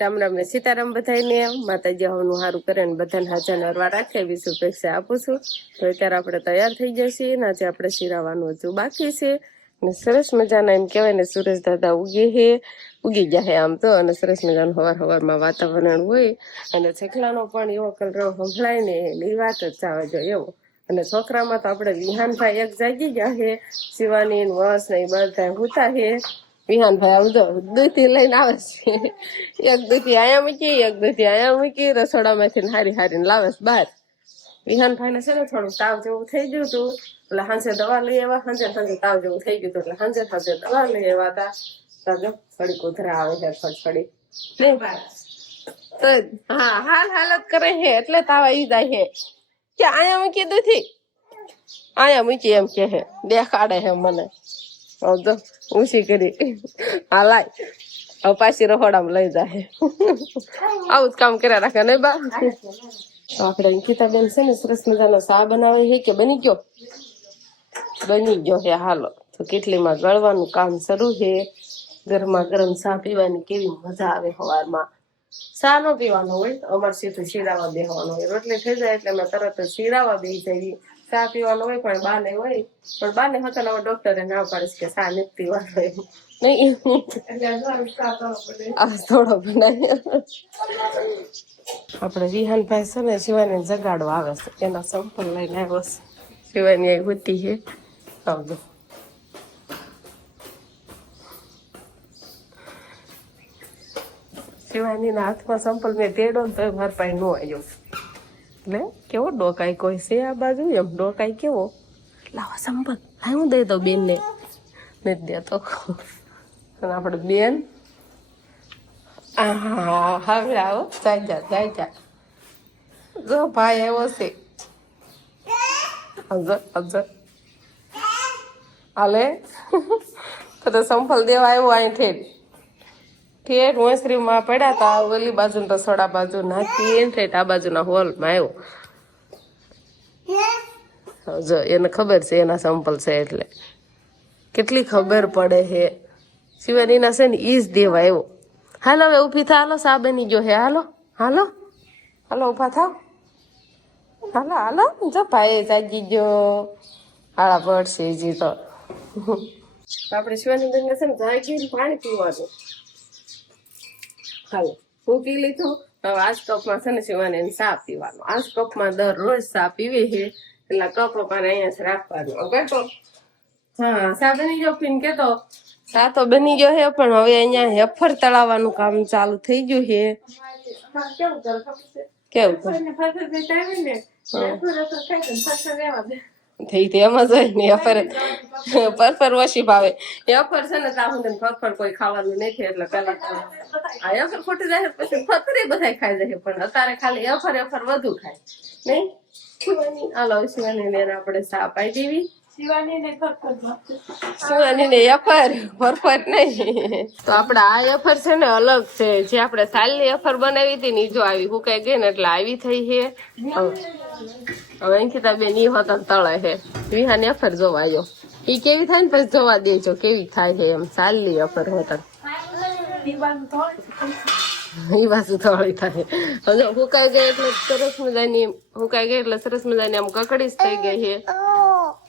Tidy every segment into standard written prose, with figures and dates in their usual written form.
રામ રામ ને સીતારામ બધાને માતાજી હવનું સારું કરે ને બધાને હાજર નરવા રાખે એવી શુભેચ્છા આપું છું. તો અત્યારે આપણે તૈયાર થઈ જશે ને આજે આપણે શિરાવાનું હજુ બાકી છે ને સરસ મજાના એમ કહેવાય ને સુરેશ દાદા ઉગી ગયા આમ તો અને સરસ મજાનું હવારમાં વાતાવરણ હોય અને છેકલાનો પણ એવો કલર સંભળાય ને એની વાત જ આવે જો એવો. અને છોકરામાં તો આપણે વિહાનભાઈ એક જાગી ગયા છે, શિવાની વસ ને એ બધા હુતા છે. વિહાનભાઈ આવજો દૂધી લઈને આવે છે, એક દૂધી આયા મૂકી એક દૂધી આયા મૂકી રસોડામાંથી હારી હારીને લાવે છે બહાર. વિહાનભાઈ ને છે ને થોડું તાવ જેવું થઈ ગયું હતું એટલે સાંજે દવા લઈ આવ્યા, સાંજે તાવ જેવું થઈ ગયું હતું એટલે સાંજે દવા લઈ આવ્યા હતા. થોડી કુતરા આવે છે ફટફડી નહીં તો હા હાલત કરે છે એટલે તાવ આવી જાય છે કે આયા મૂકી દૂધી આયા મૂકી એમ કે હે દેખાડે છે મને. જો ઊંચી કરી હાલાય હવે પાછી રહોડામાં લઈ જાય આવું જ કામ કર્યા રાખે નહીં બા. તો આપણે અંકિતાબેન છે ને સરસ મજાનો ચા બનાવે છે કે બની ગયો હે. હાલો તો કેટલીમાં ગળવાનું કામ શરૂ છે. ગરમા ગરમ ચા પીવાની કેવી મજા આવે. સવારમાં ચા નો પીવાનો હોય અમારે સીધું શીરાવા બેસવાનું હોય. રોટલી થઈ જાય એટલે અમે તરત જ શીરાવા બેસી જઈએ. ચા પીવાનો હોય પણ બાને હોય પણ બાને હતા હવે ડોક્ટરે ના પાડીશ કે ચા નથી પીવાનો હોય નહીં થોડો બનાવી. આપણે વિહાનભાઈ છે ને શિવાની જગાડવા આવે છે એના સંપલ લઈને આવ્યો છે. શિવાની અહીં હોતી છે આવજો. શિવાની ના હાથમાં સંપલ મેં તેડો ને તો મારા પાસે નો આવ્યો એટલે કેવો ડોકાઈ કોઈ છે આ બાજુ એમ ડોકાઈ કેવો લાવો સંપલ હા હું દઈ દઉં બેન ને નથી દેતો. અને આપણે બેન હવે આવો જાય જા જો ભાઈ આવ્યો છે હાલે તો સંપલ દેવા આવ્યો અહીં ઠેર ઓસરીમાં પડ્યા હતા ઓલી બાજુ રસોડા બાજુ નાખી ઠેઠ આ બાજુના હોલમાં આવ્યો. જો એને ખબર છે એના સંપલ છે એટલે કેટલી ખબર પડે છે. શિવાનીના છે ને ઈ જ દેવા આવ્યો. હાલો હવે ઊભી થા હાલો સા બની ગયો હે હાલો હાલો હાલો ઊભા થાવ હાલો હાલો જો ભાઈ જાગી ગયો હાળા પડશે જી તો. આપણે શિવાની બેન છે ને જાગીને પાણી પીવાનું. હાલો હું પી લીધું. હવે આજ કપમાં છે ને શિવાની ચા પીવાનો. આજ કપમાં દરરોજ ચા પીવી છે એટલે કપ પાને અહીંયા જ રાખવાનું. કહેતો હા ચા બની ગયો પીને કેતો ચા તો બની ગયો છે પણ હવે અહીંયા હેફર તળાવવાનું કામ ચાલુ થઈ ગયું છે. કેવું થઈ એમ જ હોય ને ફરફર ઓછી ભાવે. એફર છે ને ત્યાં સુધી ફરફર કોઈ ખાવાનું નથી એટલે પેલા આ એફર ખોટી જાય પછી ફરફર બધા ખાઈ જાય પણ અત્યારે ખાલી એફર વધુ ખાય નહીં. હાલો શિવાની ને આપણે ચા પાઈ દેવી. શિવાની ને એફર ફરફર નહીં. તો આપણે આ એફર છે ને અલગ છે. જે આપણે સાલની એફર બનાવી હતી ને જો આવી હુકાઈ ગઈ ને એટલે આવી થઈ છે. હવે અંકિતા બેન ઈ હોતા તળે છે. વિહાન એફર જોવા આવ્યો ઈ કેવી થાય ને પછી જોવા દેજો કેવી થાય છે એમ. સાલની એફર હોતા ઈ બાજુ થોડી થાય. હવે હુકાઈ ગઈ એટલે સરસ મજાની આમ કકડી થઈ ગઈ છે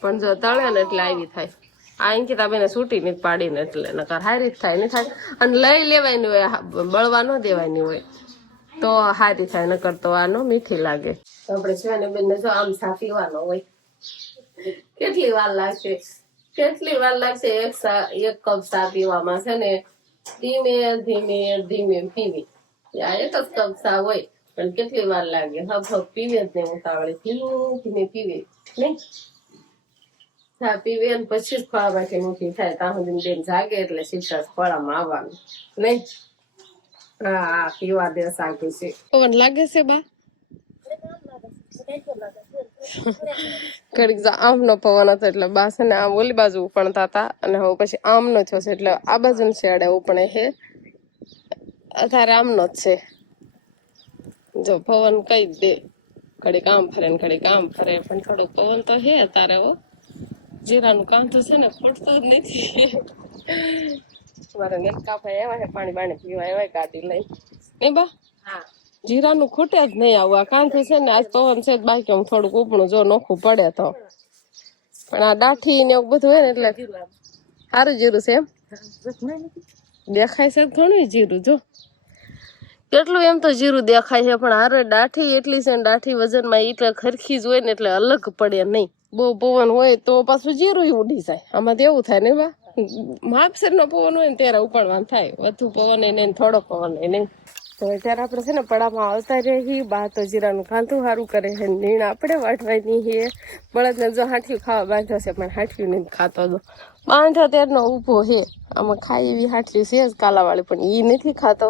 પણ જો તળે ને એટલે આવી થાય. આ અંકિતા બેને છૂટી નથી પાડીને એટલે નકર હારી જ થાય નહીં થાય. અને લઈ લેવાની હોય બળવા ન દેવાની હોય તો હારી થાય નકર તો આનો મીઠી લાગે. આપણે શિવાની બેન ને જો આમ ચા પીવાનો હોય કેટલી વાર લાગશે એક કપ ચા પીવામાં છે ને ધીમે પીવી. એક જ કપ ચા હોય પણ કેટલી વાર લાગે. હબ પીવે જ નહીં ઉતાવળે ધીમે પીવે નહીં. ચા પીવે ને પછી જ ખોળામાંથી મૂકી થાય ત્યાં સુધી બેન જાગે એટલે સીધા ખોળામાં આવવાનું નહીં. હા પીવા દે સાગી છે. પવન લાગે છે બા ઘડીક આમનો પવન હતો એટલે બા છે ને આમ ઓલી બાજુ ઉપણતા હતા અને હવે પછી આમનો થયો છે એટલે આ બાજુ શેડે ઉપણે છે. અત્યારે આમનો જ છે. જો પવન કઈ દે ઘડીક આમ ફરે ને ઘડીક આમ ફરે પણ થોડું પવન તો છે તારે. જીરાનું કામ તો છે ને ખૂટતો જ નથી. મારા નેલકા ભાઈ આવ્યા છે પાણી પીવા આવ્યા ગાડી લઈ નહીં બા? જીરાનું ખૂટે જ નહીં આવું. આ કાંઠું છે ને આજ પવન છે બાકી આમ થોડુંક ઉપણું જો નોખું પડે તો, પણ આ દાઠી ને એવું બધું હોય ને એટલે સારું જીરું છે. એમ દેખાય છે ઘણું જીરું, જો કેટલું એમ તો જીરું દેખાય છે, પણ હારે દાઠી એટલી છે ને દાઠી વજનમાં એટલે ખરખી જ હોય ને એટલે અલગ પડે નહીં. બહુ પવન હોય તો પાછું જીરું ઉડી જાય. આમાં તો એવું થાય ને બા, માપસર નો પવન હોય ને ત્યારે ઉપાડવાનું થાય, વધુ પવન નહીં થોડો પવન નહીં. તો અત્યારે આપણે છે ને પડામાં આવતા રહી. બા તો જીરાનું કાંતું સારું કરે છે, નીણ આપણે વાટવાની છે. બળદને જો હાંઠિયું ખાવા બાંધ્યો છે, પણ હાંઠિયું નહીં ખાતો. તો બાંધો ત્યારનો ઊભો છે. આમાં ખાઈ એવી હાંઠિયું છે જ કાલાવાળી, પણ એ નથી ખાતો.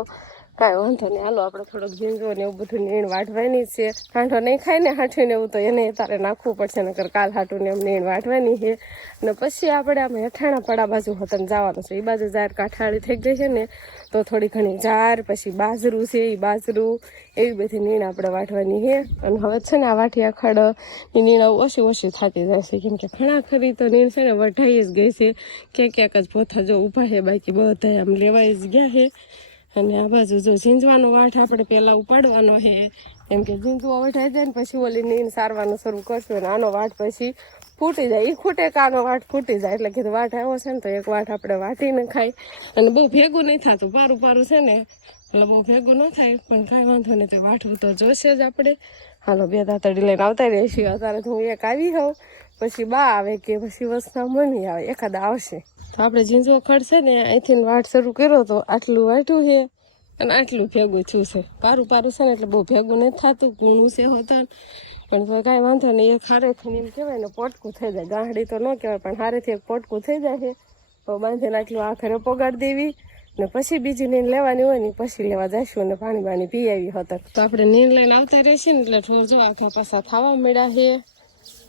કાંઈ વાંધો નહીં, હાલો આપણે થોડોક ઝીંઝો ને એવું બધું નીણ વાટવાની છે. કાંઠો નહીં ખાય ને હાંઠિયું ને એવું તો એને તારે નાખવું પડશે, નકર કાલ હાટું ને એમ નીણ વાટવાની છે. અને પછી આપણે આમ હેઠાણા પડા બાજુ હોતન જવાનું છે. એ બાજુ જાર કાંઠાળી થઈ ગઈ છે ને તો થોડી ઘણી જાર, પછી બાજરું છે એ બાજરું, એવી બધી નીણ આપણે વાટવાની છે. અને હવે છે ને આ વાટિયા ખડ નીણ ઓછી ઓછી થતી જાય છે, કેમ કે ઘણા ખરી તો નીણ છે ને વઢાઈ જ ગઈ છે. ક્યાંક જ પોથા જો ઊભા છે, બાકી બધા આમ લેવાઈ જ ગયા છે. અને આ બાજુ જો ઝીંઝવાનો વાટ આપણે પહેલા ઉપાડવાનો છે, કેમ કે ઝીંઝવો વઢાઈ જાય ને પછી ઓલી નીણ સારવાનું શરૂ કરશું. અને આનો વાટ પછી ફૂટી જાય, એ ખૂટે કે આનો વાટ ફૂટી જાય. એટલે કીધું વાટ આવ્યો છે ને તો એક વાટ આપણે વાટીને ખાઈ. અને બહુ ભેગું નહીં થતું, પારું પારું છે ને એટલે બહુ ભેગું ન થાય, પણ કાંઈ વાંધો નહીં, તો વાટવું તો જોશે જ આપણે. હાલો બે દાંતડી લઈને આવતા રહીશું. અત્યારે તો હું એક આવી હોઉં, પછી બા આવે કે પછી વસના મમ્મી આવે, એકાદા આવશે. તો આપણે ઝીંઝવો ખડ છે ને અહીંથી વાટ શરૂ કર્યો તો આટલું વાટ્યું છે અને આટલું ભેગું થયું છે. પારું પારું છે ને એટલે બહુ ભેગું નથી થતું, કૂણું છે હોતા, પણ તો કાંઈ વાંધો નહીં. એક હારેથી એમ કહેવાય ને પોટકું થઈ જાય, ગાંહડી તો ન કહેવાય પણ હારેથી એક પોટકું થઈ જાય છે. તો બાંધીને આટલું આખરે પોગાડી દેવી ને પછી બીજી નીણ લેવાની હોય ને પછી લેવા જઈશું અને પાણી બાણી પી આવી હતા. તો આપણે નીણ લઈને આવતા રહેશે ને એટલે થોડું જો આખા પાછા ખાવા મળ્યા છે.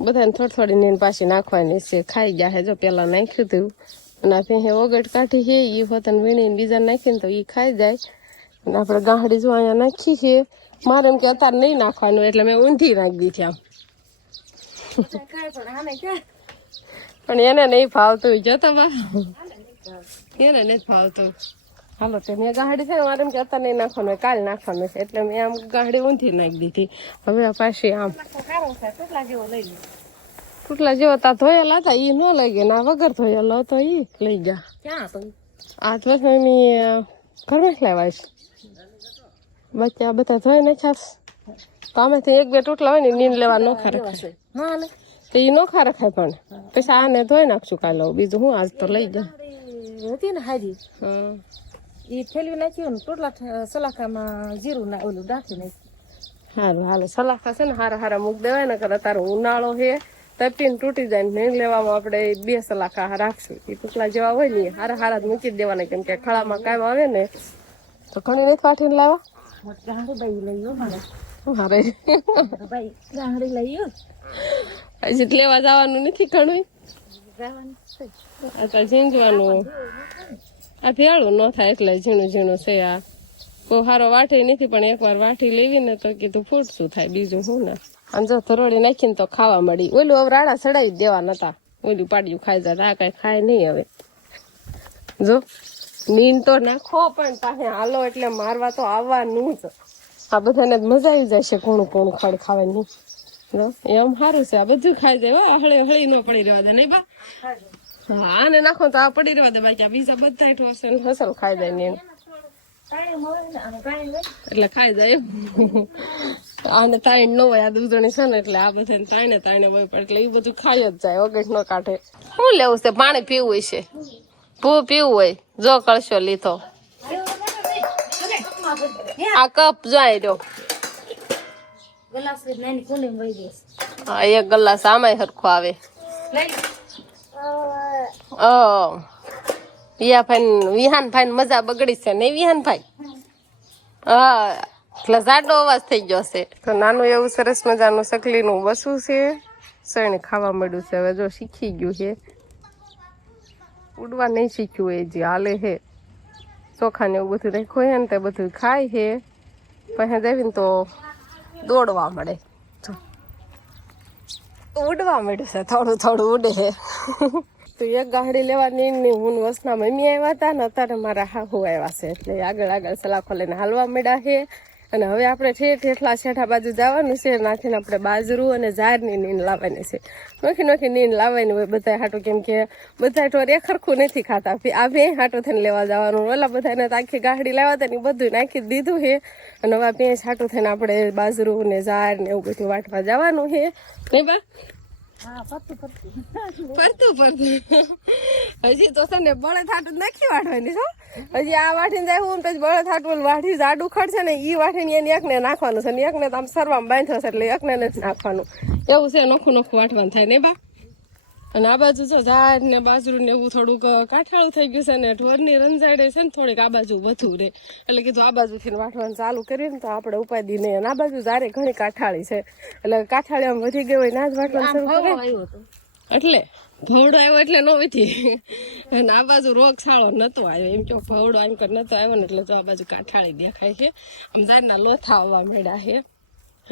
બધાને થોડી થોડી નીણ પાછી નાખવાની છે. ખાઈ ગયા છે, જો પેલા નાખ્યું હતું અને આ પેહે ઓગટ કાઢી છે એ હોતન વીણીને બીજા નાખીને તો એ ખાઈ જાય. અને આપણે ગાંહડી જો અહીંયા નાખી છે. મારે એમ કે અત્યારે નહીં નાખવાનું એટલે મેં ઊંધી નાખી દીધી આમ, પણ એને નહીં ફાવતું જતો બા, એને નથી ફાવતું. હાલો તે મેં ગાંહડી છે ને મારે એમ કે અત્યારે નહીં નાખવાનું, કાલ નાખવાનું છે એટલે મેં આમ ગાંહડી ઊંધી નાખી દીધી. હવે પાછી આમ ટૂટલા જેવો તા ધોયેલા હતા એ ન લઈ ગયા, ના વગર ધોયેલો હતો એ લઈ ગયા. આ તો મમ્મી ઘરમાં જ લેવાય છે, બાકી આ બધા ધોઈ નાખ્યા. તો આમાંથી એક બે ટૂટલા હોય ને નીંદ લેવા નોખા રખાય, તો એ નોખા રખાય. પણ પછી આને ધોઈ નાખશું કાલે, બીજું હું આજ તો લઈ ગયા હતી ને હાજી. એ ફેલવી નાખ્યું ને ટોટલા સલાખામાં જીરું ના ઓલું રાખી નાખ્યું. સારું હાલે, સલાખા છે ને હારા હારા મૂક દેવાય ને કરે. તારો ઉનાળો છે તપીને તૂટી જાય ને નીણ લેવામાં આપણે 2 સલાખા રાખશું. એ ટૂટલા જેવા હોય ને હારા હારા જ મૂકી જ દેવાના, કેમ કે ખળામાં કામ આવે ને તો ઘણી નથી કાઢીને લાવવા. હજી લેવા જવાનું નથી ઘણું, ઝીંઝવાનું આ ભેળું ન થાય એટલે ઝીણું ઝીણું છે. આ બહુ સારો વાટી નથી, પણ એકવાર વાટી લેવી ને તો કીધું ફૂટશું થાય, બીજું શું ને. આમ જો ધરોડી નાખીને તો ખાવા મળી. ઓલું હવે રાડા સડાવી જ દેવા નતા, ઓલું પાડ્યું ખાઈ જાય. આ કઈ ખાય નહીં હવે. જો નીંદ તો નાખો પણ પાસે હાલો એટલે મારવા તો આવવાનું જ. આ બધાને મજા આવી જાય છે કોણું કોણું ખડ ખાવાની. એમ સારું છે, આ બધું ખાઈ જાય. હળી હળી ન પડી રહેવા દે નહીં બા. હા આને નાખો તો આ પડી રહેવા દે, બાકી આ બીજા બધા હસલ ખાઈ જાય ને એટલે ખાઈ જાય. આને તાણ ન હોય, આ દૂધણી છે ને એટલે આ બધા તાણે હોય, પણ એટલે એ બધું ખાઈ જ જાય, વગેટ ન કાઢે. શું લેવું છે? પાણી પીવું છે, ભૂ પીવું હોય. જો કળશો લીધો, આ કપ જાય રહ્યો. હા એક ગ્લાસ આમાંય સરખો આવે. વિહાન ભાઈ મજા બગડી છે નહીં વિહાન ભાઈ? હા એટલે જાડો અવાજ થઈ ગયો છે. તો નાનું એવું સરસ મજાનું સકલીનું વસું છે, સણી ખાવા મળ્યું છે. હવે જો શીખી ગયું છે, ઉડવા નહીં શીખ્યું એ જે હાલે છે. ચોખા ને એવું બધું રાખ્યું છે ને તે બધું ખાય છે. પછી દેવીને તો દોડવા મળે, ઉડવા મળ્યું છે, થોડું થોડું ઉડે છે. તો એક ગાડી લેવાની ને હું ને વસના મમ્મી આવ્યા હતા ને અત્યારે મારા હાહુ આવ્યા છે એટલે આગળ સલાખો લઈને હાલવા માંડ્યા છે. અને હવે આપણે ઠેઠલા છેઠા બાજુ જવાનું છે. નાખીને આપણે બાજરું અને ઝારની નીંદ લાવવાની છે. નોખી નીંદ લાવવાની હોય બધા હાટું, કેમ કે બધા ઢોર એક સરખું નથી ખાતા. આ બે હાટું થઈને લેવા જવાનું. ઓલા બધાને તો આખી ગાડી લાવ્યા હતા ને બધું નાખી દીધું છે. અને હવે ભેંસ હાટું થઈને આપણે બાજરું ને ઝાર ને એવું બધું વાટવા જવાનું છે. નહીં બા? ફરતું હજી તો છે ને બળદ હાટું નાખી વાટવાની છો. હજી આ વાટીને જાય હું તો બળદ હાટું વાટી જાડું ખડશે ને ઈ વાટીને એને એકને નાખવાનું છે ને એકને તો આમ સરવામાં બાંધ્યો છે એટલે એકને નથી નાખવાનું. એવું છે, નોખું વાટવાનું થાય ને બા. અને આ બાજુ જો ઝાડ ને બાજરું ને એવું થોડુંક કાઠાળું થઈ ગયું છે ને ઢોરની રંજાડે છે ને થોડીક આ બાજુ વધુ રે એટલે કીધું આ બાજુથી વાટવાનું ચાલુ કરીએ ને તો આપણે ઉપાધિ નહીં. અને આ બાજુ ઝારે ઘણી કાઠાળી છે એટલે કાઠાળી આમ વધી ગઈ હોય ના જ વાટવાનું શરૂ કરે એટલે ભવડો આવ્યો એટલે નો વધી. અને આ બાજુ રોગશાળો નતો આવ્યો એમ કે ભવડો આમ કર નતો આવ્યો ને એટલે તો આ બાજુ કાઠાળી દેખાય છે. આમ ઝાડના લોથા આવવા માંડ્યા છે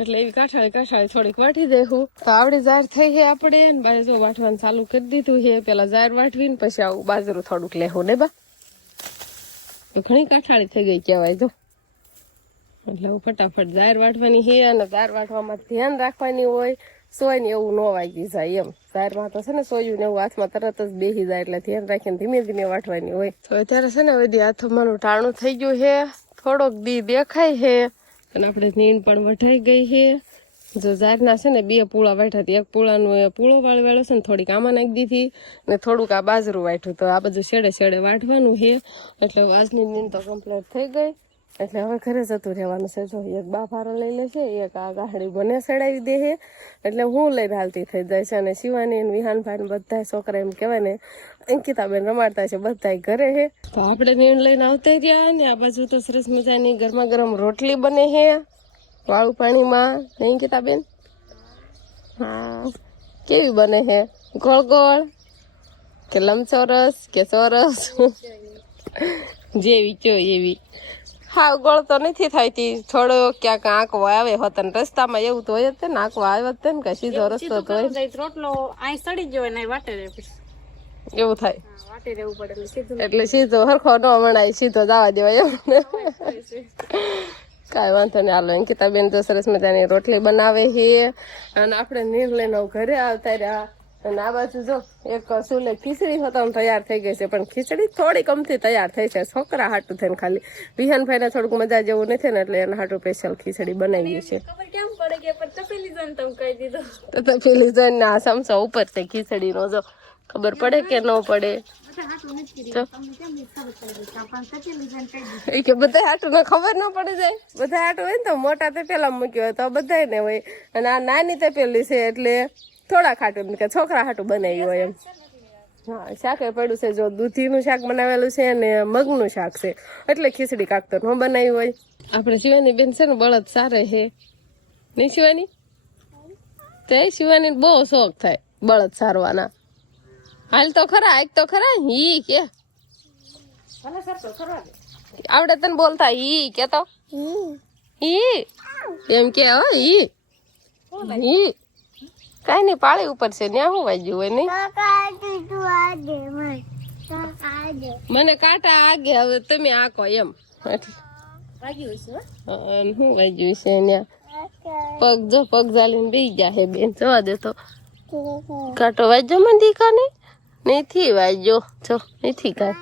એટલે એવી કાઠાળી થોડીક વાટી દેવું તો આવડી ઝાર થઈ છે આપણે. ને બાજુ વાટવાનું ચાલુ કરી દીધું છે. પેલા ઝાર વાટવી ને પછી આવું બાજરું થોડુંક લેવું ને બા. ઘણી કાઠાળી થઈ ગઈ કહેવાય જો. એટલે ફટાફટ ઝાર વાટવાની છે. અને ઝાર વાટવામાં ધ્યાન રાખવાની હોય. સોય ને એવું ન વાગી જાય એમ. ઝારમાં તો છે ને સોયું ને એવું હાથમાં તરત જ બેસી જાય એટલે ધ્યાન રાખીને ધીમે ધીમે વાટવાની હોય. તો અત્યારે છે ને બધી હાથમાંનું ટાણું થઈ ગયું છે. થોડોક દી દેખાય છે અને આપણે નીંદ પણ વઢાઈ ગઈ છે. જો ઝારના છે ને બે પૂળા વાટ્યા હતી. એક પૂળાનું પૂળો વાળવેલો છે ને થોડીક આમાં નાખી દીધી ને થોડુંક આ બાજરું વાટ્યું. તો આ બધું છેડે વાટવાનું છે. એટલે આજની નીંદ તો કમ્પ્લીટ થઈ ગઈ. એટલે હવે ઘરે જતું રહેવાનું છે. જો એક બાફારો લઈ લેશે, એક આ ગાહડી બને સડાવી દે છે એટલે હું લઈને હાલતી થઈ જાય છે. અને શિવાની વિહાનભાઈ બધા છોકરા એમ કહેવાય ને અંકિતાબેન રમાડતા છે બધા ઘરે છે. તો આપણે નીંદ લઈને આવતા રહ્યા ને આ બાજુ તો સરસ મજાની ગરમા ગરમ રોટલી બને છે વાળું પાણીમાં. નહીં અંકિતાબેન? હા, કેવી બને છે? ગોળ ગોળ કે લંબચોરસ કે ચોરસ? જેવી કયો એવી. હા, ગોળ તો નથી થતી. થોડો ક્યાંક આંકવો આવે હોત ને રસ્તામાં એવું તો હોય જ ને. આંકવો આવ્યો જ ને કે સીધો રસ્તો તો હોય. રોટલો અહીં સડી ગયો ને વાટે એવું થાય વાટે રહેવું પડે એટલે સીધો હરખો ન વણાય, સીધો જવા દેવાય એમ ને. કાંઈ વાંધો નહીં. હાલો અંકિતાબેન તો સરસ મજાની રોટલી બનાવે છે. અને આપણે નીર લઈને ઘરે આવતા રહ્યા. અને આ બાજુ જો એક સુલે ખીચડી હતો તૈયાર થઈ ગઈ છે. પણ ખીચડી થોડી કમથી તૈયાર થઈ છે. છોકરા હાટું થઈને ખાલી વિહાનભાઈ ને થોડુંક મજા જેવું નથી ને એટલે એના હાટું સ્પેશિયલ ખીચડી બનાવી છે. કેમ પડે કે તપેલી જોઈને તમે કહી દીધું. તો તપેલી જોઈને આ સમસા ઉપર છે ખીચડી નો જો ખબર પડે કે ન પડે. કે બધા હાટું ને ખબર ન પડી જાય. બધા હાટું હોય ને તો મોટા તપેલા મૂક્યો હોય તો બધા ને હોય. અને આ નાની તપેલી છે એટલે થોડા ખાટું કે છોકરા હાટું બનાવ્યું હોય એમ. હા, શાક પડ્યું છે જો દૂધીનું શાક બનાવેલું છે અને મગનું શાક છે એટલે ખીચડી કાક તો ન બનાવી હોય. આપણે શિવાની બેન છે ને બળદ સારે છે નહીં શિવાની? તે શિવાની બહુ શોખ થાય બળદ સારવાના. હાલ તો ખરા, એક તો ખરા. ઈ કે આવડે તને બોલતા ઈ કે તો ઈ એમ કે હો ઈ ઈ કઈ નઈ પાળી ઉપર છે ત્યાં શું વાગ્યું હોય નહીં. મને કાંટા આગે હવે તમે આકો એમ. શું વાગ્યું છે ત્યાં પગ જો પગ જાલીને બેસી ગયા હે બેન. જવા દે તો કાંટો વાગ્યો મને દીકા ને નથી વાગ્યો. જો નથી કાંઈ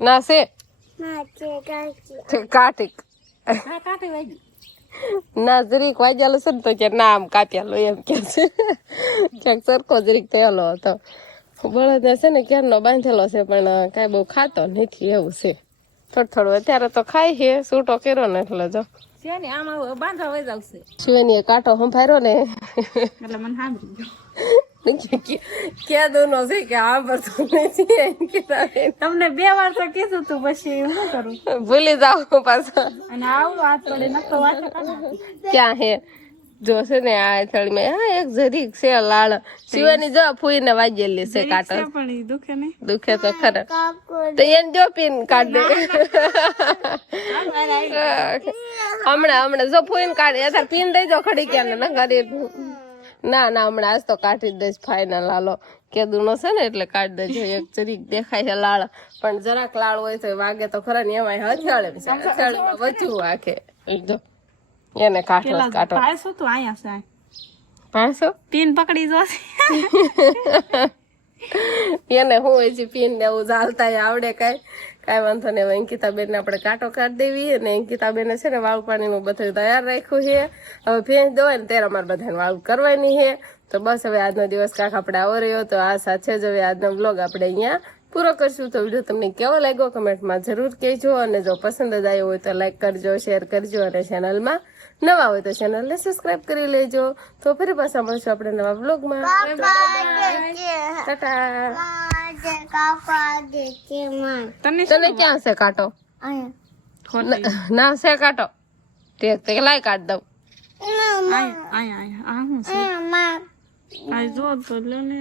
ના છે કાંઠી ના જરીક વાગ્યાલો છે ને તો કે ના આમ કાપ્યાલો એમ કે છે. ક્યાંક સરખો જરીક થયેલો હતો. બળદ છે ને ક્યારનો બાંધેલો છે પણ કાંઈ બહુ ખાતો નથી એવું છે. થોડું અત્યારે તો ખાય છે. સૂટો કર્યો ને એટલે જો શિવાની કાંટો સંભાળ્યો ને એટલે મને સાંભળી ક્યાં દોનો છે કે આ બધું તમને 2 વાર તો કીધું તું પછી શું કરું ભૂલી જાવ પાછા. અને આવું હાથ પડે નતો વાત ક્યાં હે જો છે ને આ થળીમાં હા એક જરીક છે લાળ. શિવાની જો ફૂઈને વાગેલી છે કાંટો. પણ દુખે નહીં? દુખે તો ખરા. તો એને જો પીન કાઢ દે. હમણાં જો ફૂઈને કાઢે અત્યારે પીન દઈ દો ખડી ક્યાં ને ઘરે. ના હમણાં આજ તો કાઢી જ દઈશ ફાઈનલ. હાલો કેદુનો છે ને એટલે કાઢી દેજો. એક જરીક દેખાય છે લાળ, પણ જરાક લાળ હોય તો વાગે તો ખરા ને. એમાં હથિયાળે છે, હથિયાળીમાં વધુ વાગે. જો એને કાઢો કાઢો. 500 તો આયા છે 500 પિન પકડી જો એને હું હજી પીન ને એવું ચાલતા આવડે કાંઈ વાંધો નહીં. હવે અંકિતાબેન ને આપણે કાંટો કાઢી દેવી. અને અંકિતાબેન છે ને વાવ પાણીનું બધું તૈયાર રાખ્યું છે. હવે ભેંસ દોવાય ને ત્યારે અમારે બધાને વાવ કરવાની છે. તો બસ હવે આજનો દિવસ કાંક આપણે આવો રહ્યો. તો આ સાથે જ હવે આજનો બ્લોગ આપણે અહીંયા પૂરો કરશું. તો વિડીયો તમને કેવો લાગ્યો કમેન્ટમાં જરૂર કહેજો. અને જો પસંદ જ આવ્યો હોય તો લાઈક કરજો, શેર કરજો. અને ચેનલમાં નવા હોય તો ચેનલને સબસ્ક્રાઇબ કરી લેજો. તો ફરી પાછા મળશું આપણે નવા બ્લોગમાં. ટાટા. તને ક્યાં છે કાંટો? ના છે કાંટો? તે લાય કાઢ દઉં. આયા આ હું છે આ જો તો લે ને